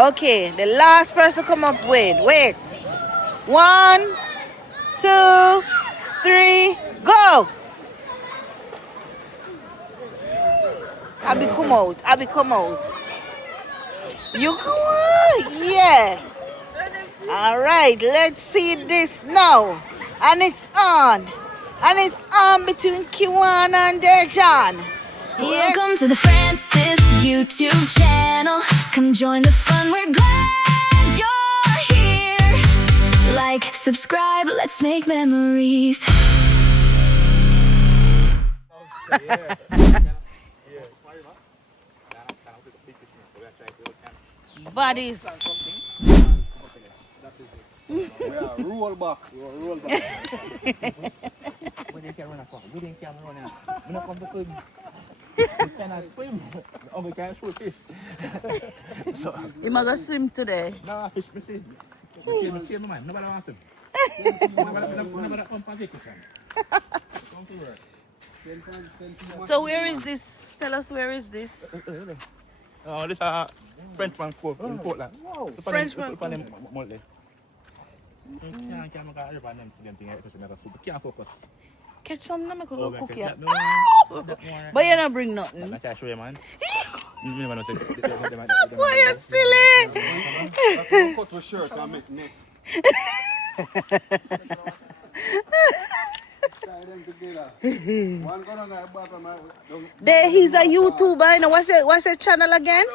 Okay, the last person come up with. Wait. 1, 2, 3, go! Abby, come out. Abby, come out. You come on. Yeah. All right, let's see this now. And it's on. And it's on between Kiwana and Dejan. Yes. Welcome to the Francis YouTube channel. Come join the fun, we're glad you're here. Like, subscribe, let's make memories. Bodies. Yeah, roll back. Roll back. When you can run a car, you didn't come run now. You not come to swim. You cannot swim. Oh, we can't shoot fish. So, You might go swim today. no, fish, me see. My mind. Nobody wants to swim. Nobody come for vacation. Come to work. So where is this? Tell us where is this? Oh, this Frenchman Cove in Portland. Wow. Frenchman Cove. Can't focus. Catch some, no, I could go cook here. No, But you don't bring nothing. I show you, man. Boy, you're silly. Cut my shirt and make neck. Tie them together. One gun on the bottom. There, he's a YouTuber. You know, what's your channel again?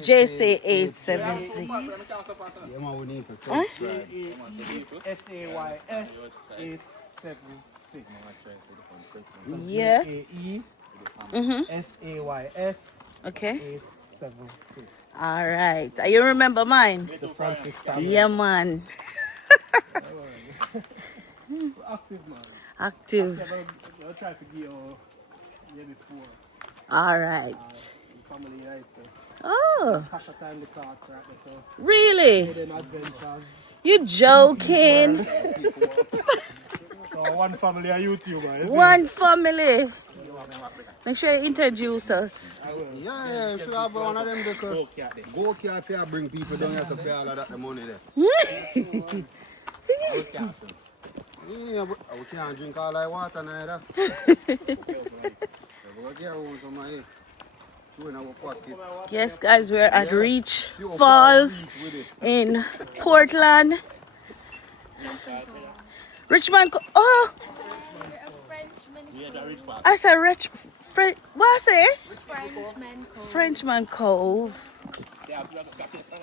JC876. Yeah, man, we need to Huh? SAYS876. Yeah. SAYS Okay. 876. All right. You remember mine? The Francis family. Yeah, man. Active man. Active. I'll try to give you year before. All right. Family right. Oh, Cash a time the cards right there. So really? them adventures. You joking? So one family a YouTuber. One family. Make sure you introduce us. Yeah, you should have one of them because go kart here bring people down here to pay all of that the money there. Yeah, but we can't drink all that water neither. Yes, guys, we're at Reach Falls in Portland. Richmond. Oh, I said what I say? Frenchman Cove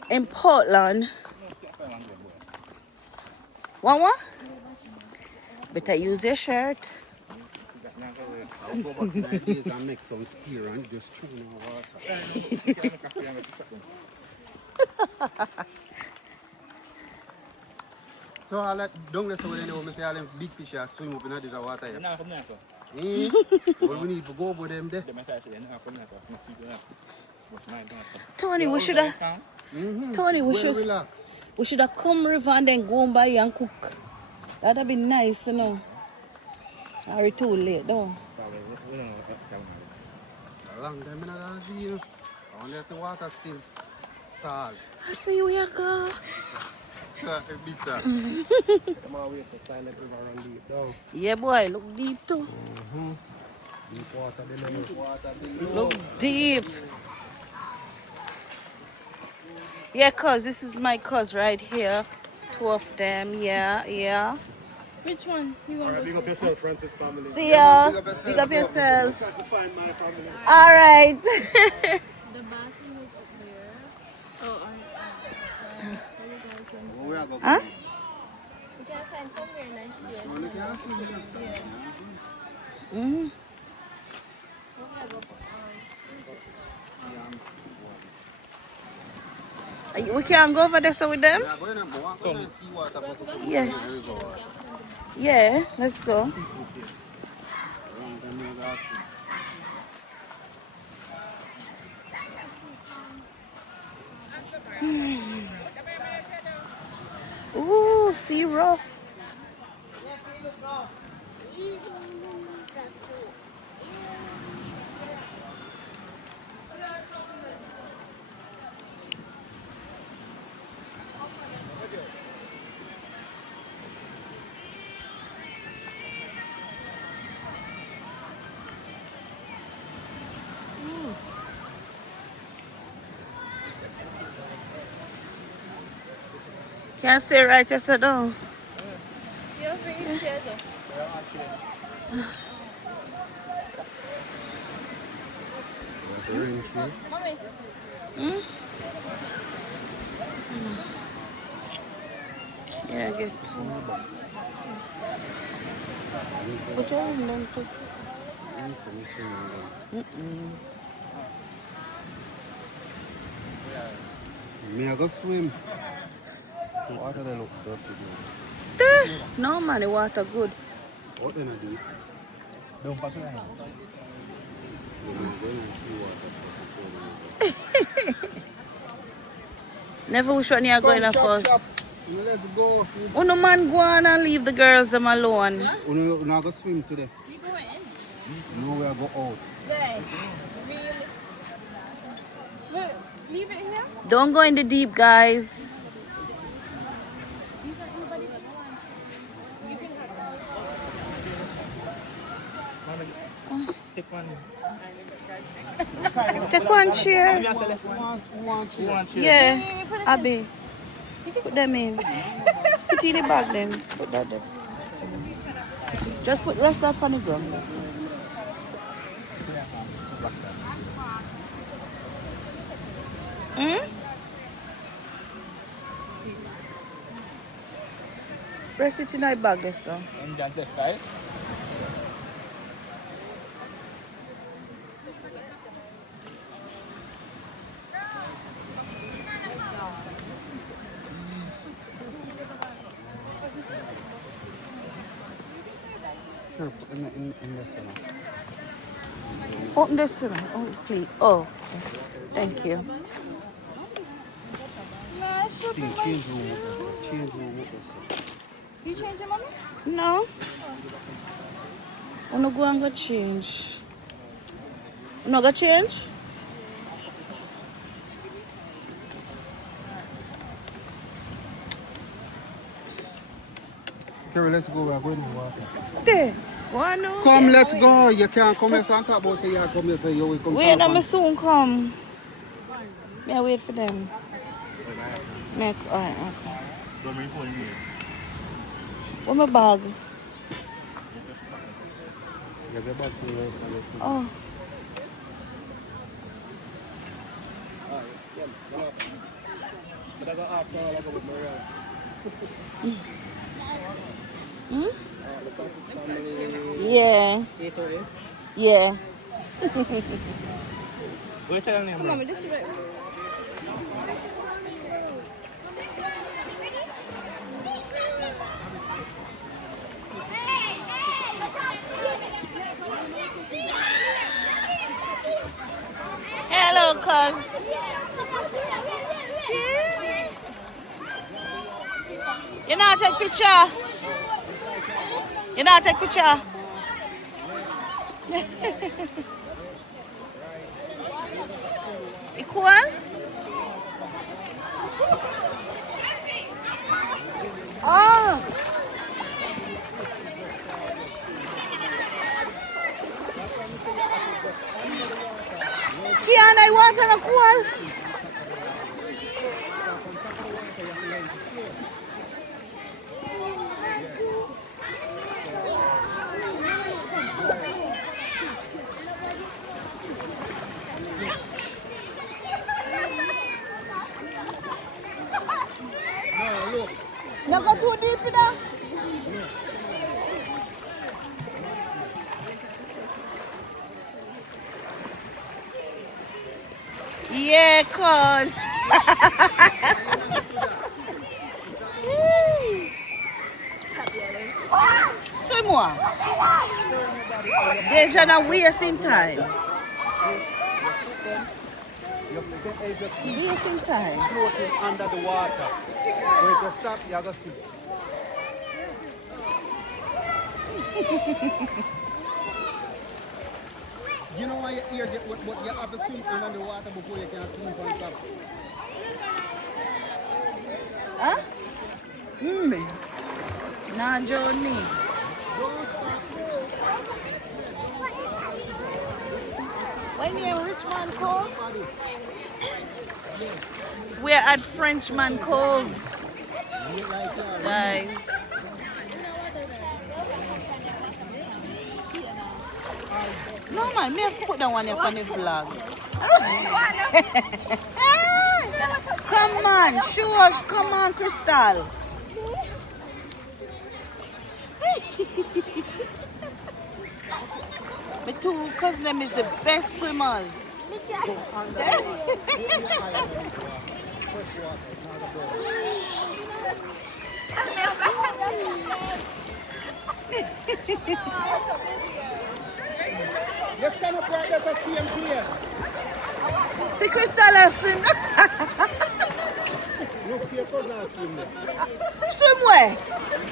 in Portland. One? Better use your shirt. I'll go back to my days and make some spear and just chew in water. So I let don't let someone know me say all them big fish are swim up in this water here. Well, we need to go over them there. Tony, we should have. Tony, we should. Relax. We should have come river and then go by and cook. That'd be nice, you know. Are we too late though? A long time I don't see you. I wonder if the water still salt. I see where you go. Bitter. Come on, we a silent river and deep down. Yeah, boy, look deep too. Deep water below. Look deep. Yeah, cuz this is my cuz right here. Two of them, yeah. Which one? You want Alright, big up yourself, Francis family. See ya. Pick up yourself. Try to find my family. All right. the bathroom is up there? Oh, We are going Huh? we can find somewhere nice here. to go see you. Mm-hmm. Okay, go We can go over there so with them? Yeah, go in and go and see water. Yeah. Yeah, let's go. Ooh, sea rough. Can't stay right here, so down. There's a ring tree. Hmm? Yeah, I get two. Put your ring down too. Mm-mm. Me I go swim. The water they look dirty. No man, the water good. What then I do? Don't pass it. You know, go and see water first. Never wish one you going Come off chop first. chop. Let's go. Oh no man, go on and leave the girls them alone. We not go swim today. No, we are go out. Don't go in the deep, guys. Take one. Take one chair. One chair. Yeah, Abby. Put them in. Put in the bag then. Put that there. Just put rest up on the ground. That's it. Hmm? Rest it in my bag, there, sir. And just left, right? Here, put in this one. Open this one. Oh, please. Oh, okay. Thank you. Change room with us. Change room with us. You change your mommy? No. I'm not going to change. You not going to change? Carrie, let's go. We are going to water. There. Why no? Come, let's go. You can't come here and talk about say you come here say you will come. Wait, let me soon come. Yeah, wait for them. Make, alright, okay. Don't bring phone in here. Where's my bag? You get back to you. Oh. But I got asked all about Maria. Hmm? The closest family, Yeah. 808. Yeah. Wait till them, bro. This is right. Hello, cuz. You know how to take picture? You know how to take picture? You cool? Oh. Tiana, I want to cool. No, go too deep, you know? Yeah, cuz. Swim more. They're just not wasting time. Wasting time. Floating under the water. When you stop, you go see. You know why your ear get what you have to swim under the water before you can swim on top. Huh? Nah, Johnny. When you're Richmond Cove? We're at Frenchman Cove. Guys. No man, me have to put that one up on the vlog. Come on, show us. Come on, Crystal. My two cousins them is the best swimmers. You stand up right there to see him clear. See Crystal swim. Look, see your cousin swim there. Swim where?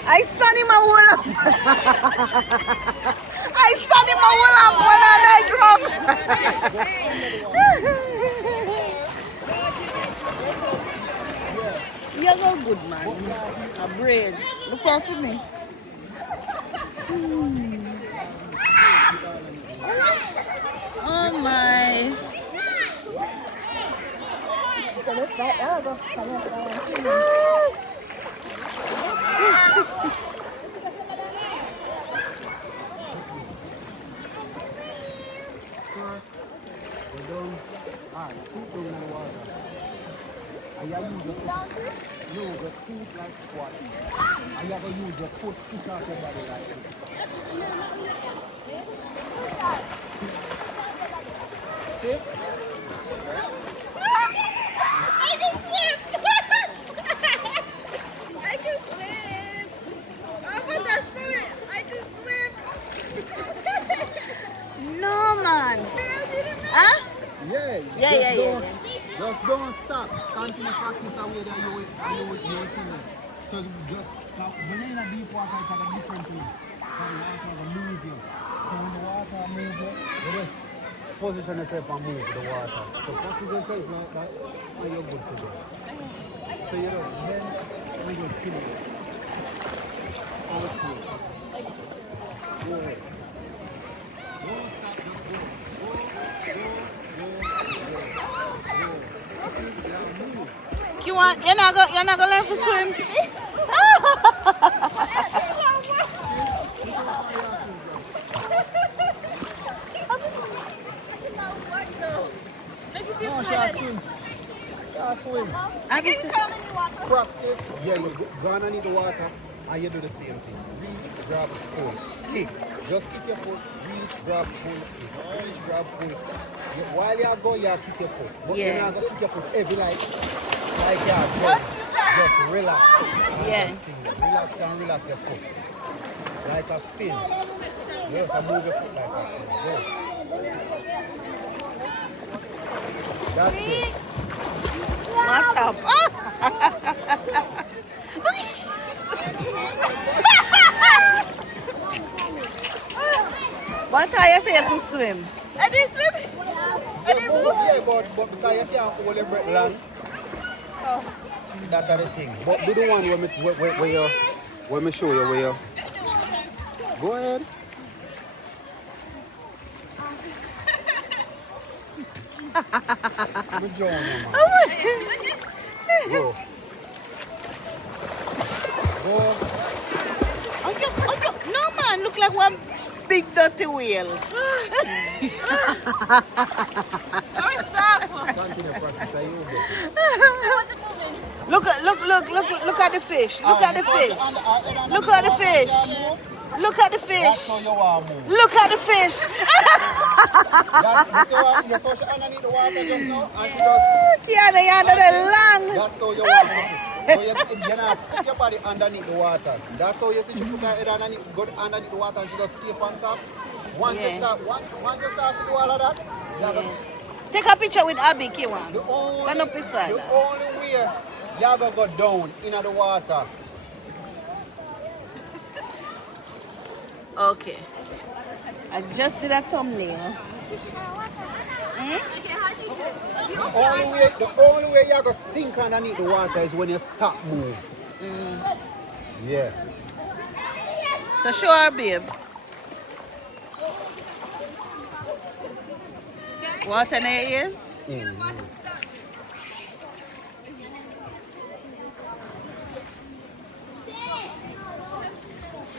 I stand him a whole up. I stand him a whole up when I drop. You're so good, man. A braids. Look out for me. Oh my. No man. Huh? Yeah. Just don't stop. Continue practice the way that you would finish. So you just stop. When you're in a deep water, it's a different thing. So the water will move you. So when the water moves you, you just position yourself and move the water. So practice yourself like that, and you're good to go. So you know, then we go kill it. Awesome. Good. Don't stop, just go. You're not gonna learn to swim. No, she swim. Practice. Yeah, you go underneath the water and you do the same thing. Reach, grab, pull, kick. Just kick your foot. Reach, grab, pull. Reach, grab, pull. While you go, you kick your foot. But you're not gonna kick your foot heavy like you just relax. Yeah. Relax and relax your foot. Like a fin. Just move your foot like a fin. Go. That's it. What up? One time you say you could swim. I didn't swim. Yeah, but because you can't hold your breath long. That's the thing. But do the one where me show you where you. Go ahead. I'm enjoying it, man. Go. Go. No man, look like one big dirty whale. Continue practice. Are you okay? Look at the fish. Look at the fish. Look at the fish. Look at the fish. That's how you want to move. Look at the fish. You saw she underneath the water just now, and she just... Tiana, you're under the long. That's how you want to move. So you know, put your body underneath the water. That's how you see she put her head underneath, go underneath the water and she just stay up on top. Once you start to do all of that, you have to... Take a picture with Abby, Kiwan. The Stand up beside her. only way you have to go down into the water. Okay. I just did a thumbnail. The only way you have to sink underneath the water is when you stop moving. Yeah. So show her, babe. Water in her ears?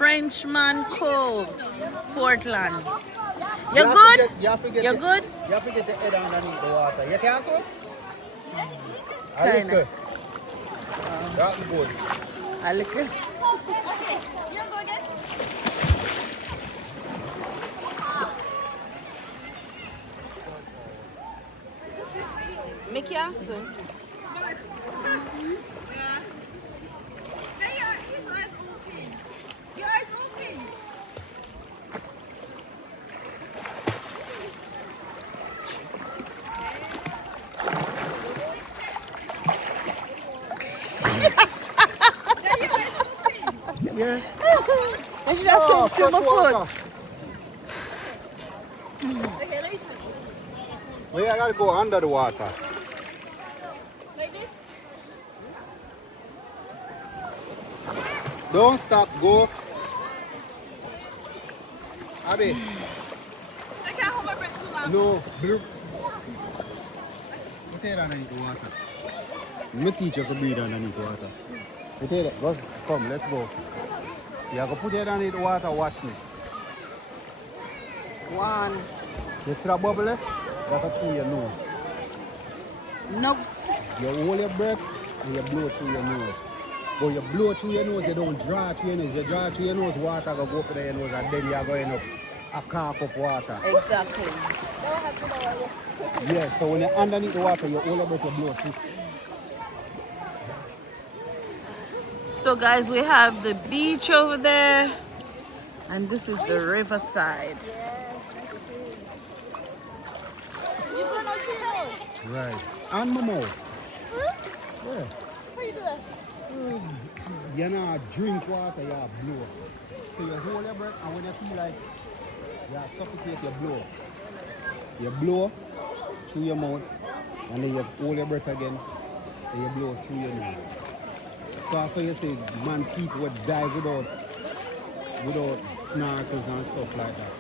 Frenchman Cove, Portland. You You have to good? get- you have to get You the- good? You have to get the head underneath the water. You can swim? A Kinda. little. That's good. A little. Okay, you go again? Me can't swim. Yeah. Hey, his eyes open. Your eyes open. Yes. I should have swum through my foot. Okay, let me try. We gotta go under the water. Like this? Don't stop, go. Abby, I can't hold my breath too long. no. Put it underneath the water. Me teach you to breathe underneath the water. You take it, go. Come, let's go. You have to put it underneath the water, watch me. One. You see that bubble there? That's through your nose. Nose. You hold your breath and you blow through your nose. But you blow through your nose, you don't draw through your nose. You draw through your nose, water will go up to your nose and then you're going up a cough up water. Exactly. Yeah, so when you're underneath the water, you hold your breath, you blow through. So guys, we have the beach over there, and this is the riverside. You burn out your nose. Right. And my mouth. Yeah. How you do that? You not drink water, you blow. So you hold your breath and when you feel like you suffocate, you blow. You blow through your mouth and then you hold your breath again and you blow through your nose. So after you say, man, people would dive without snorkels and stuff like that.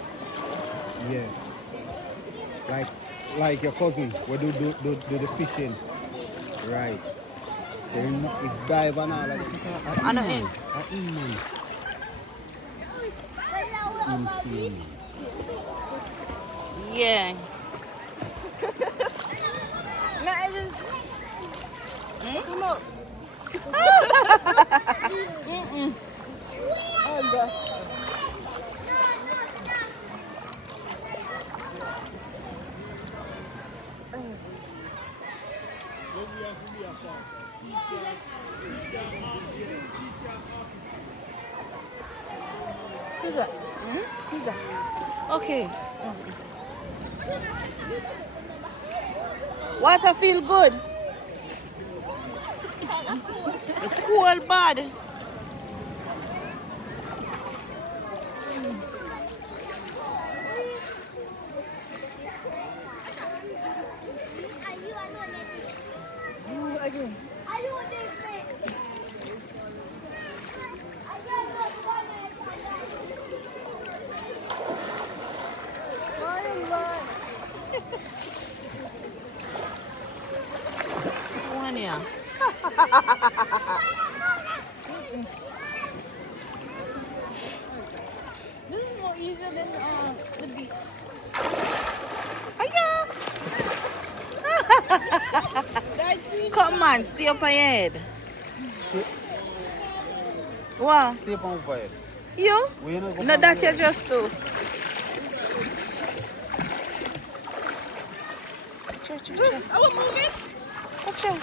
Yeah. Like your cousin would do the fishing. Right. So you dive and all that. On the end. Man. Insane. Yeah. No, I just... Come up. Oh, gosh. Who's that? Who's that? Okay. Water feel good. It's cool bad. One yeah. This is more easier than the beach. Come on, stay up on your head. What? Stay on fire. You? We not go No, from that here. you just do. I will move it. Okay.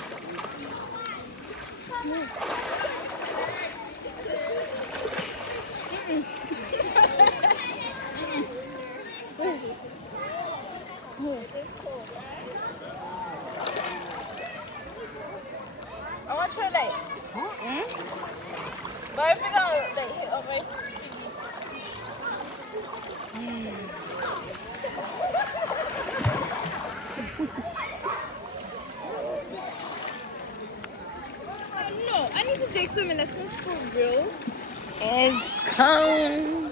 I want to try like. But I think I'll like hit over it. No, I need to take swimming lessons for real. It's cold.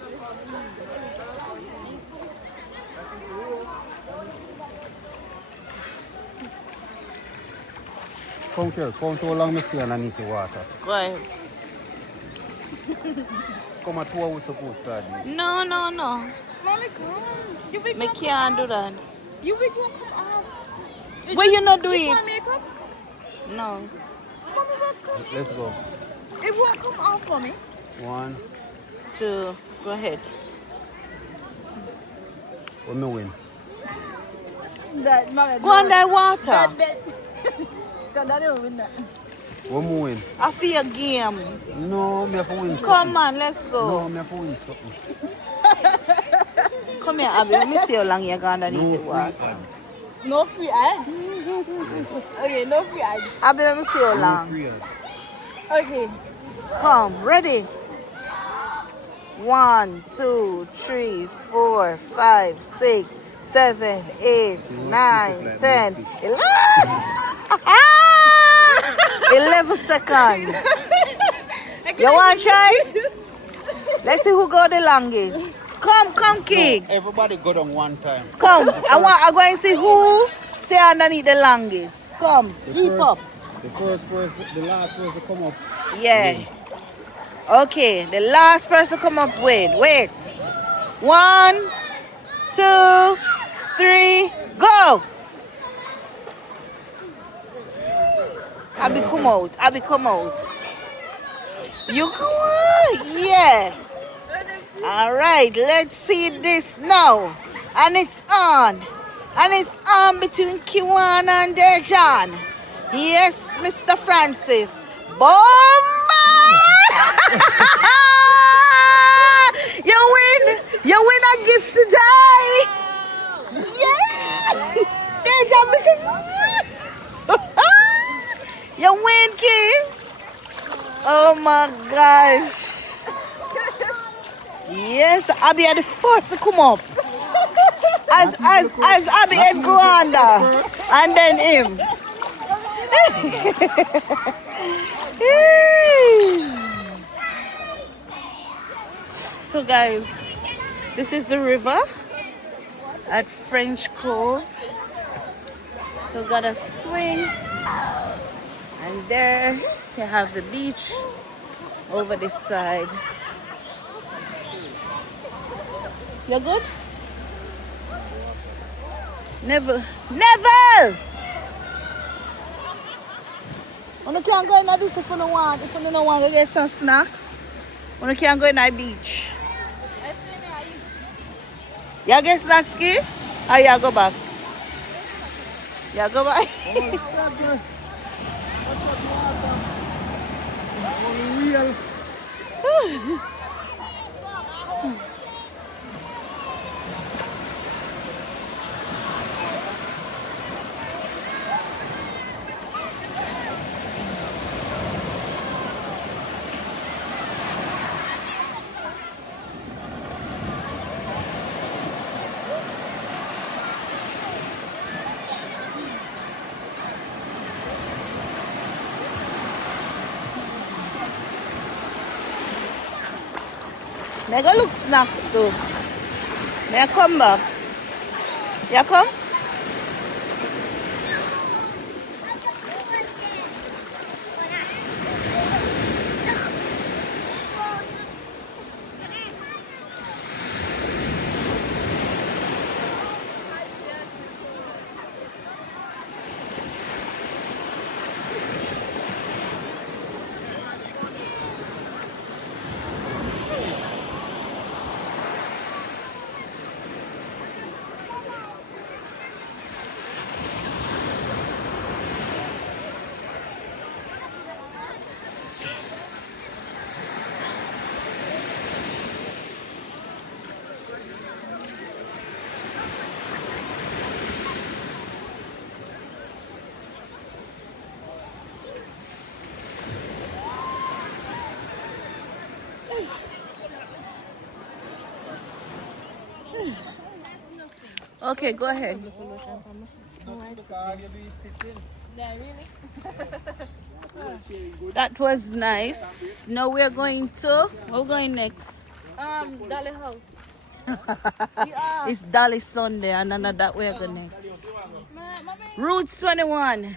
Come here, come to how long I stay underneath the water. Go ahead. come at 2 hours supposed to start. No, no, no. Mommy, come. You wig Me won't come can't do off. that. You wig won't come off. Why you not do You it? want makeup? No. Mommy, what come? Let's go. It won't come off for me. 1. 2. Go ahead. What me win? That, mommy, Go under water. That bet. Because that don't win that. What me win? I feel a game. No, me have to win Come on, let's No, go. me have to win something. Come here, Abby. Let me see how long you're going underneath No the free water. ads. No free ads. Okay, no free ads. Abby, let me see how No long. free ads. Okay. Come, ready? 1, 2, 3, 4, 5, 6, 7, 8, 9, 10, 11. 11 seconds. You want to try? Let's see who go the longest. Come, kid. No, everybody go down one time. Come. I'm going to see who stay underneath the longest. Come, keep up. The first person, the last person come up. Yeah. Okay, the last person come up with. Wait. 1, 2, 3, go. Abby, come out. Abby, come out. You come on. Yeah. All right, let's see this now. And it's on. And it's on between Kiwan and Dejan. Yes, Mr. Francis. Bomba! You win! You win a gift today! Yeah! Dejan, you win, kid! Oh my gosh! Yes, Abby are the first to come up. As Abby and go under, and then him. So guys, this is the river at French Cove. So gotta swing, and there you have the beach over this side. You're good? Never. You can't go in this if you don't want. If you don't want to get some snacks, you can't go in the beach. You get snacks, kid? Or you go back? You go back? May go look snacks too. May I come back? You come? Okay, go ahead. That was nice. Now we're going to, we're going next. Dolly House. It's Dolly Sunday and then that we're going next. Roots 21.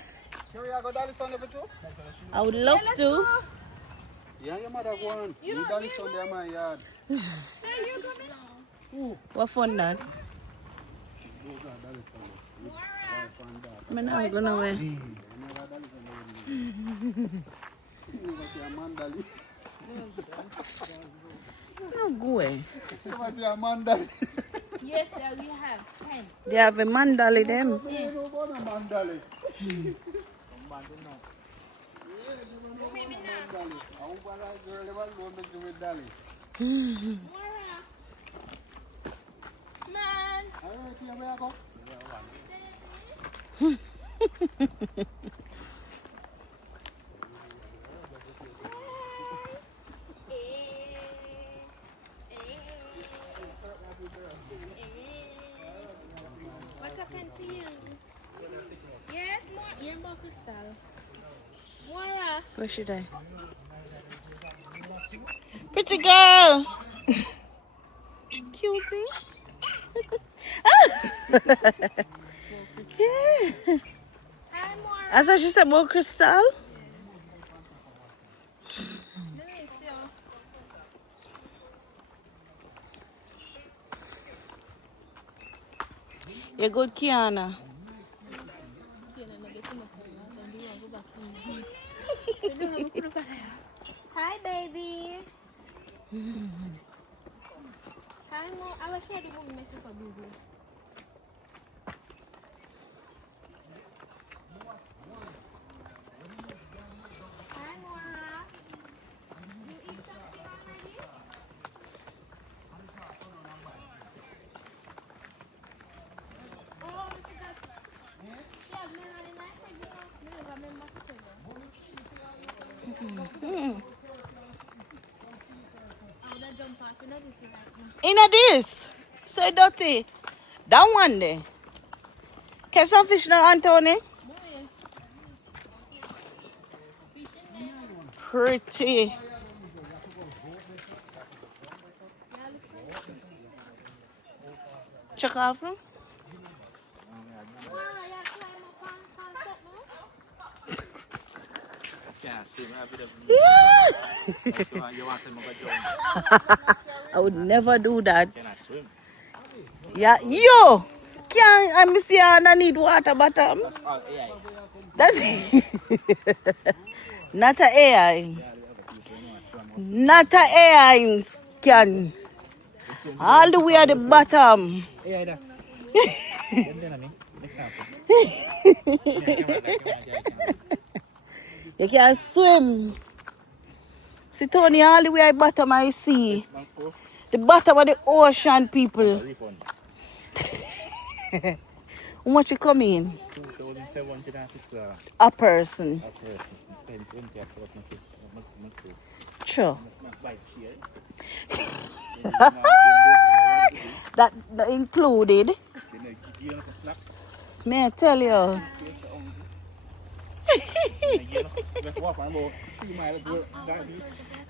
I would love to. Yeah, your mother go on. You done Sunday in my yard. Hey, you coming? What fun that? Those are done Sunday. Wife and daughter. I'm not going away. You never done Sunday. You never see a mandali. No go away. You never see a mandali. Yes, sir, we have 10. They have a mandali them. You know about a mandali. Maybe not. Mandali. I hope I girl ever go mix with Dali. Mora. Man. Alright, here we go. What happened to you? Yes, more. You're more crystal. Moira. Where should I? Pretty girl. Cutie. Yeah. Hi, Moira. As I just said about Crystal. Let me see. You're good, Kiana. Hi, baby. Hi, Moira. I was sharing the message for baby. Hi, Moira. You eat something already? Oh, look at that. Yeah, me and I said, you know, me never remember to tell you. Oh, that jump off, you know this is right now. Inna this. So dirty. That one there. Catch some fish now, Anthony. Boy. Fish in there. Pretty. Yeah, look for it. Check off them. Moira, you climb up on top, no? Can't swim. I have a bit of Yeah. you want them to go I would never do that. Cannot swim. Yeah, yo. Can't I miss you and I need water bottom. That's all AI. That's not a AI. Not a AI can. All the way at the bottom. AI dah. Dia nak ni. You can swim. See Tony, all the way at the bottom I see. The bottom of the ocean, people. Refund. How much you come in? 2,750 A person. Okay. Spend 20 across my food. Sure. Like here. That included. May I tell you?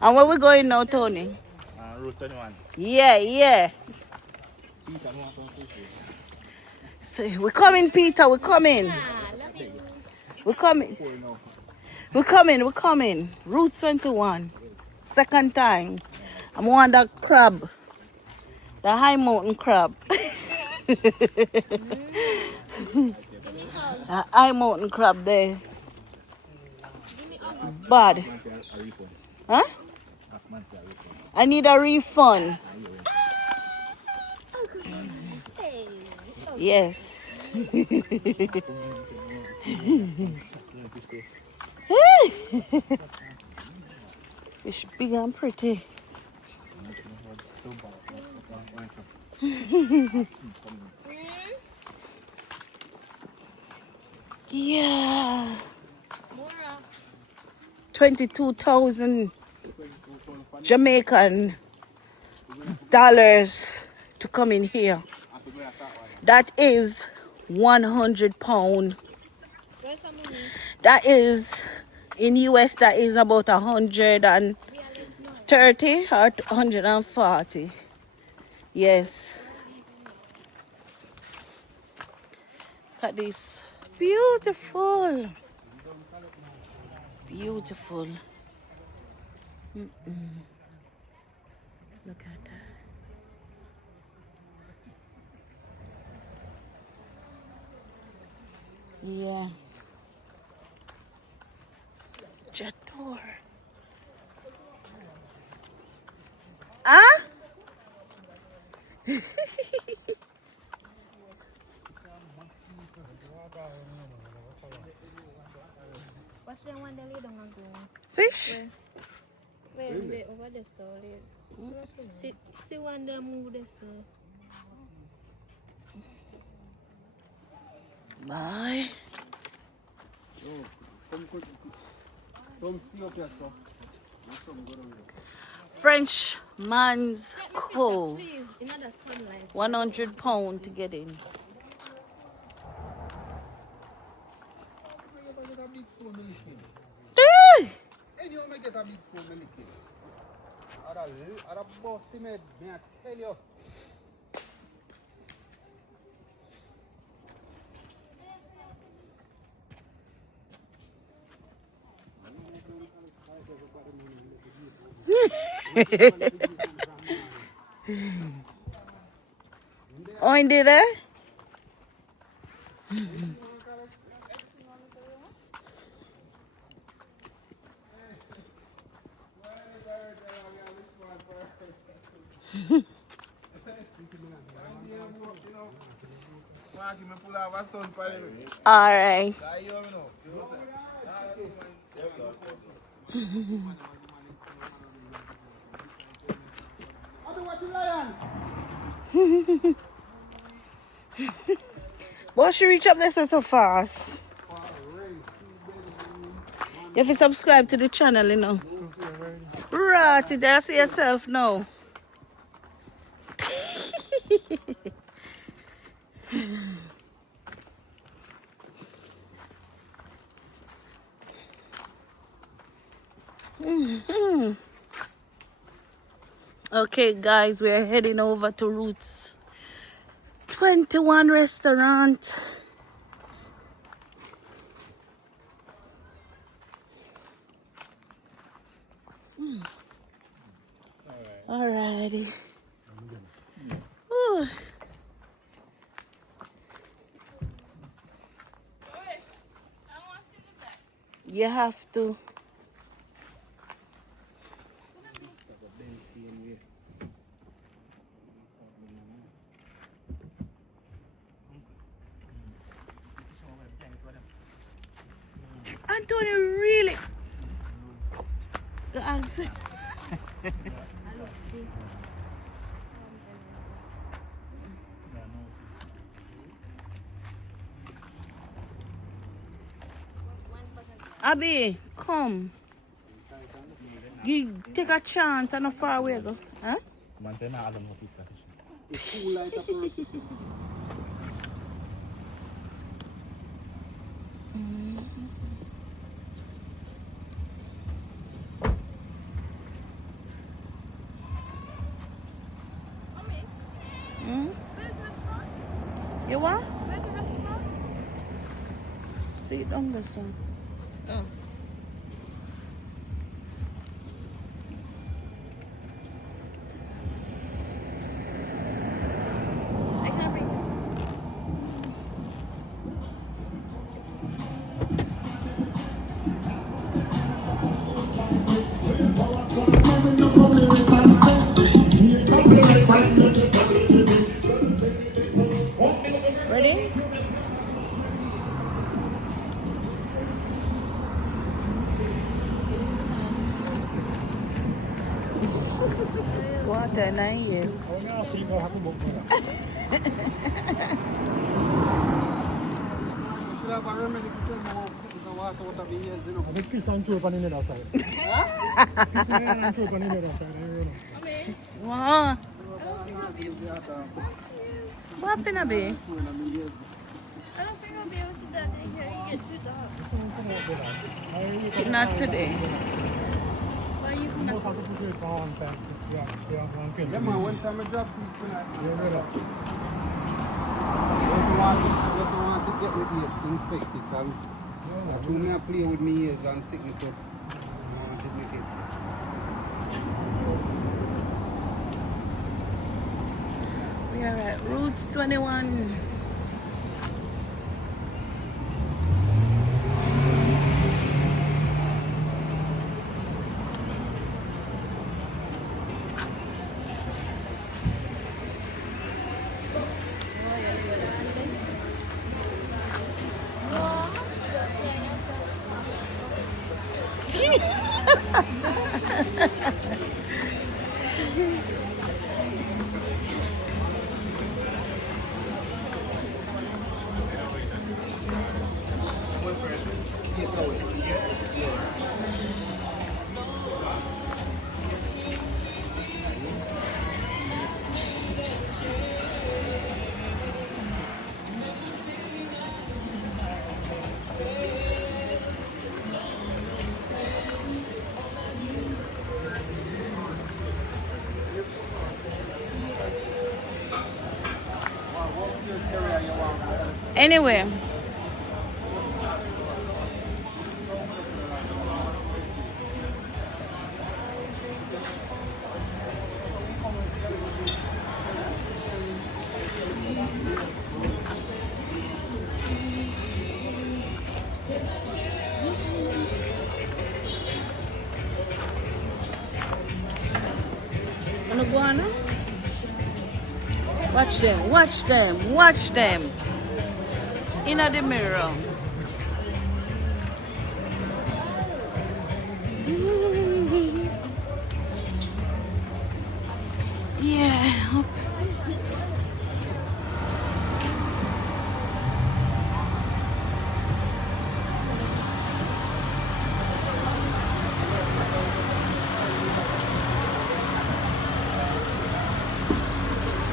And where we going now, Tony? Route 21. Yeah. So we're coming, Peter. We're coming. Love you. We're coming. Route 21. Second time. I'm on that crab. The high mountain crab. The high mountain crab there. Bad. Huh? I need a refund. Hey. Yes. Fish big and pretty. Yeah. Moira. 22,000 Jamaican dollars to come in here. That is 100 pound. Where's some money? That is in US. That is about 130 or 140. Yes. Look at this. Beautiful. Beautiful. Look at that. Yeah. Jator. Huh? What's the one that lead on a go? Fish? Where they over the solid. See one that move the soul. Bye. Come see up here, sir. Frenchman's Take me Cove. picture, please. In the sunlight. £100 to get in. You get a big stone milking. Eh! And you want to get a big stone milking. At a boss, may I tell you. Oh, in there? All right. Why she reach up there so fast? You have to subscribe to the channel, you know. Right, there, see yourself now. Okay, guys, we are heading over to Roots 21 restaurant. Alrighty. Ooh. You have to. Anthony, really? The answer. Abby, come. You take a chance and not far away go. Huh? It's cool like a person. You what? Where's the restaurant? Sit down, listen. Oh. I can't bring this. Ready? Water 9 years. Should have a remedy to tell me how the water would have been used, you know. I think fish and chop on the other side. Fish and chop on the other side. Wow. What happened, Abby? I don't think I'll be able to do that day here. You get too dark. Not today. But you can Most have to put it on time. Yeah, one kill. Yeah, man, one time I dropped seed tonight. Yeah, brother. Just want to get with ears infected because I too many play with me ears and sickness up. want to make it. We are at Routes 21. Anyway, wanna go on? Watch them, watch them, watch them. In the mirror. Yeah.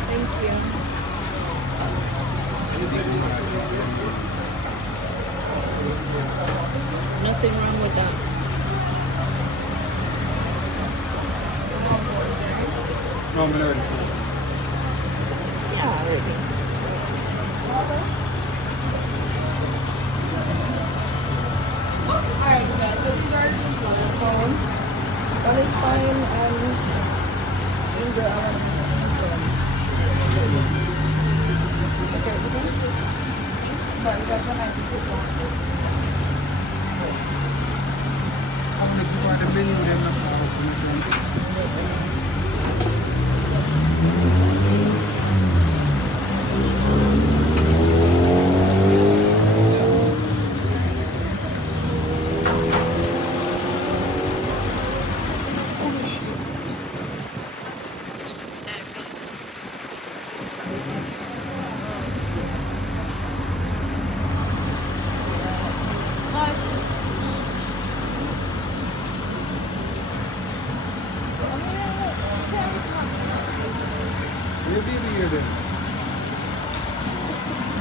Thank you. Nothing wrong with that. No, I'm ready. Yeah, already. Alright, guys, so these are just on the phone. One is fine and in the okay, this one? But you guys want to this one? I'm going to give her the menu then I'm going to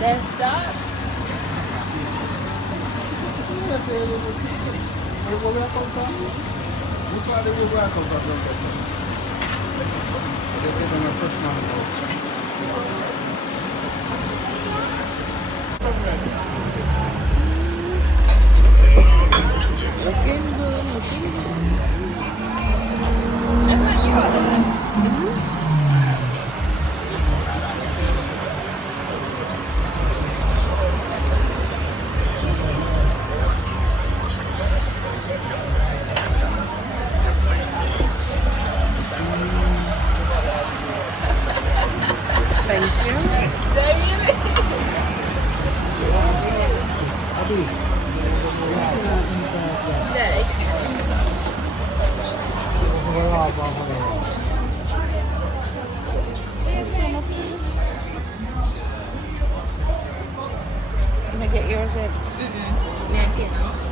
Then stop. Thank you. Can I get yours in? Yeah,